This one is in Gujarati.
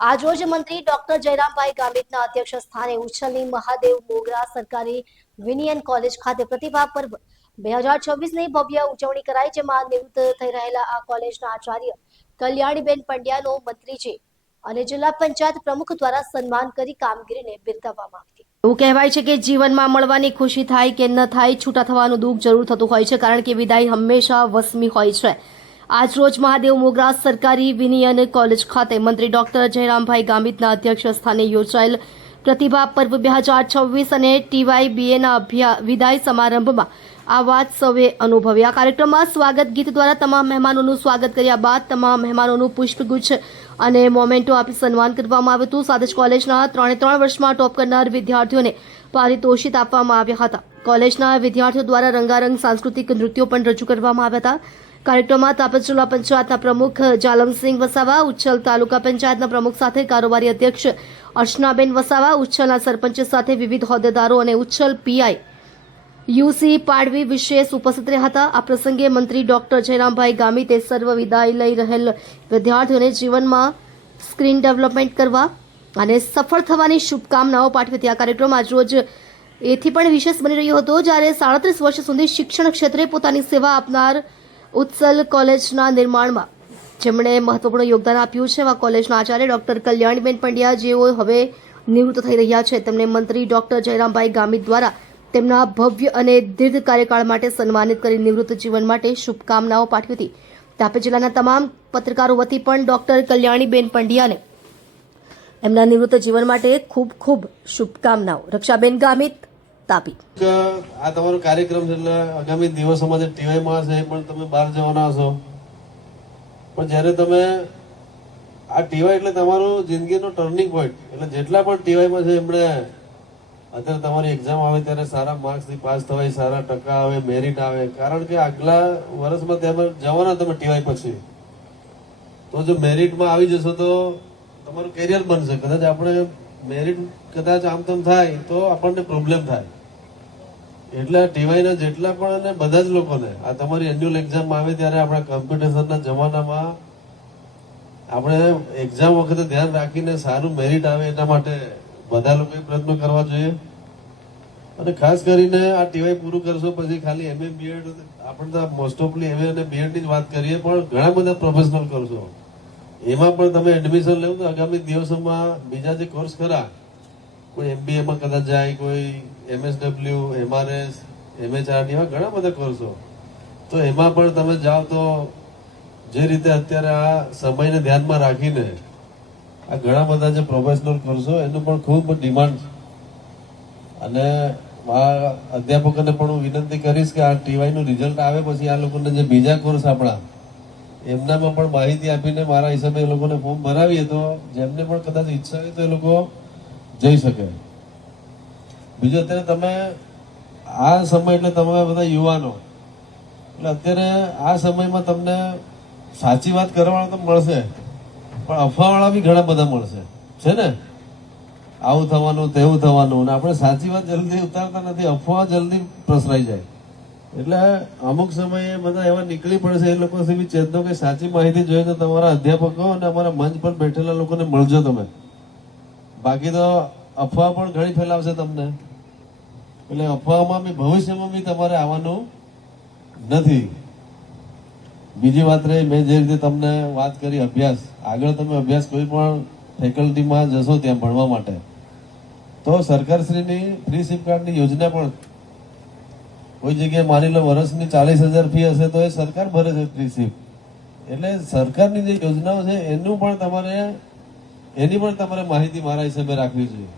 આજરોજ મંત્રી ડોક્ટર જયરામભાઈ ગામિતના અધ્યક્ષ સ્થાને ઉચ્છલની મહાદેવ મોગરા સરકારી વિનિયન કોલેજ ખાતે પ્રતિભા પર્વ 2026ની ભવ્ય ઉજવણી કરાઈ, જેમાં નિવૃત્ત થઈ રહેલા આ કોલેજના આચાર્ય કલ્યાણીબેન પંડ્યાનો મંત્રીજી અને જિલ્લા પંચાયત પ્રમુખ દ્વારા સન્માન કરી કામગીરીને બિરદાવવામાં આવી. એવું કહેવાય છે કે જીવનમાં મળવાની ખુશી થાય કે ન થાય, છૂટા થવાનું દુઃખ જરૂર થતું હોય છે, કારણ કે વિદાય હંમેશા વસમી હોય છે. આજરોજ મહાદેવ મોગરા સરકારી વિનિયન કોલેજ ખાતે મંત્રી ડોક્ટર જયરામભાઈ ગામિતના અધ્યક્ષ સ્થાને યોજાયેલ પ્રતિભા પર્વ 2026 અને TYBAના વિદાય સમારંભમાં આ વાત સૌએ અનુભવી. આ કાર્યક્રમમાં સ્વાગત ગીત દ્વારા તમામ મહેમાનોનું સ્વાગત કર્યા બાદ તમામ મહેમાનોનું પુષ્પગુચ્છ અને મોમેન્ટો આપી સન્માન કરવામાં આવ્યું હતું. સાથે જ કોલેજના 3 વર્ષમાં ટોપ કરનાર વિદ્યાર્થીઓને પારિતોષિક આપવામાં આવ્યા હતા. કોલેજના વિદ્યાર્થીઓ દ્વારા રંગારંગ સાંસ્કૃતિક નૃત્યો પણ રજૂ કરવામાં આવ્યા હતા. કાર્યક્રમમાં તાપી જિલ્લા પંચાયતના પ્રમુખ જાલમસિંહ વસાવા, ઉચ્છલ તાલુકા પંચાયતના પ્રમુખ સાથે કારોબારી અધ્યક્ષ અર્ચનાબેન વસાવા, ઉચ્છલના સરપંચ સાથે વિવિધ હોદ્દેદારો અને ઉચ્છલ પીઆઈ યુસી પાડવી વિશેષ ઉપસ્થિત રહ્યા હતા. આ પ્રસંગે મંત્રી ડોક્ટર જયરામભાઈ ગામિતે સર્વ વિદાય લઈ રહેલ વિદ્યાર્થીઓને જીવનમાં સ્કિલ ડેવલપમેન્ટ કરવા અને સફળ થવાની શુભકામનાઓ પાઠવી હતી. આ કાર્યક્રમ આજરોજ એથી પણ વિશેષ બની રહ્યો હતો, જ્યારે 37 વર્ષ સુધી શિક્ષણ ક્ષેત્રે પોતાની સેવા આપનાર ઉચ્છલ કોલેજના નિર્માણમાં જેમણે મહત્વપૂર્ણ યોગદાન આપ્યું છે એવા કોલેજના આચાર્ય ડોક્ટર કલ્યાણીબેન પંડ્યા, જેઓ હવે નિવૃત્ત થઈ રહ્યા છે, તેમને મંત્રી ડોક્ટર જયરામભાઈ ગામિત દ્વારા તેમના ભવ્ય અને દીર્ઘ કાર્યકાળ માટે સન્માનિત કરી નિવૃત્ત જીવન માટે શુભકામનાઓ પાઠવી હતી. તાપી જિલ્લાના તમામ પત્રકારો વતી પણ ડોક્ટર કલ્યાણીબેન પંડ્યાને એમના નિવૃત્ત જીવન માટે ખૂબ ખૂબ શુભકામનાઓ. રક્ષાબેન ગામિત, તાપી. આ તમારો કાર્યક્રમ છે એટલે આગામી દિવસોમાં જે ટીવાયમાં હશે પણ તમે બહાર જવાના હશો, પણ જ્યારે તમે આ ટીવાય એટલે તમારું જિંદગીનો ટર્નિંગ પોઈન્ટ, એટલે જેટલા પણ ટીવાયમાં છે એમણે અત્યારે તમારી એક્ઝામ આવે ત્યારે સારા માર્ક્સથી પાસ થવાય, સારા ટકા આવે, મેરિટ આવે, કારણ કે આગલા વર્ષમાં તમે જવાના તમે ટીવાય પછી, તો જો મેરિટમાં આવી જશો તો તમારું કેરિયર બનશે. કદાચ આપણે મેરિટ કદાચ આમ તેમ થાય તો આપણને પ્રોબ્લેમ થાય, એટલે ટીવાયના જેટલા પણ અને બધા જ લોકોને આ તમારી એન્યુઅલ એક્ઝામ આવે ત્યારે આપણા કોમ્પિટિશનના જમાનામાં આપણે એક્ઝામ વખતે ધ્યાન રાખીને સારું મેરિટ આવે એના માટે બધા લોકોએ પ્રયત્નો કરવા જોઈએ. અને ખાસ કરીને આ ટીવાય પૂરું કરશો પછી ખાલી MA BEd આપણે તો મોસ્ટ ઓફલી MA અને BEd ની જ વાત કરીએ, પણ ઘણા બધા પ્રોફેશનલ કરશો, એમાં પણ તમે એડમિશન લેવું તો આગામી દિવસોમાં બીજા જે કોર્સ ખરા, કોઈ MBA માં કદાચ જાય, કોઈ MSW, MRS, MHRD એવા ઘણા બધા કોર્સો, તો એમાં પણ તમે જાઓ તો જે રીતે અત્યારે આ સમયને ધ્યાનમાં રાખીને આ ઘણા બધા જે પ્રોફેશનલ કોર્સો એનું પણ ખૂબ ડિમાન્ડ છે. અને આ અધ્યાપકોને પણ હું વિનંતી કરીશ કે આ ટીવાય નું રિઝલ્ટ આવે પછી આ લોકોને જે બીજા કોર્સ આપણા એમનામાં પણ માહિતી આપીને મારા હિસાબે એ લોકોને ફોર્મ ભરાવીએ તો જેમને પણ કદાચ ઈચ્છા હોય તો એ લોકો જઈ શકે. બીજું અત્યારે તમે આ સમય એટલે તમે બધા યુવાનો, એટલે અત્યારે આ સમયમાં તમને સાચી વાત કરવાવાળા તો મળશે, પણ અફવાવાળા બી ઘણા બધા મળશે છે ને, આવું થવાનું તેવું થવાનું, અને આપણે સાચી વાત જલ્દી ઉતારતા નથી, અફવા જલ્દી પ્રસરાઈ જાય, એટલે અમુક સમયે બધા એવા નીકળી પડે છે. એ લોકો સુધી ચેતનો કે સાચી માહિતી જોઈએ તો તમારા અધ્યાપકો અને અમારા મંચ પર બેઠેલા લોકોને મળજો તમે, બાકી તો અફવા પણ ઘણી ફેલાવશે તમને, એટલે અફવામાં બી ભવિષ્યમાં બી તમારે આવવાનું નથી. બીજી વાત રહી, મેં જે રીતે તમને વાત કરી અભ્યાસ, આગળ તમે અભ્યાસ કોઈ પણ ફેકલ્ટીમાં જશો ત્યાં ભણવા માટે તો સરકારશ્રીની ફ્રી સિમ કાર્ડની યોજના પણ કોઈ જગ્યાએ માની લો વર્ષની 40,000 ફી હશે તો એ સરકાર ભરે છે ફ્રી સિમ, એટલે સરકારની જે યોજનાઓ છે એની પણ તમારે માહિતી મારા હિસાબે રાખવી જોઈએ.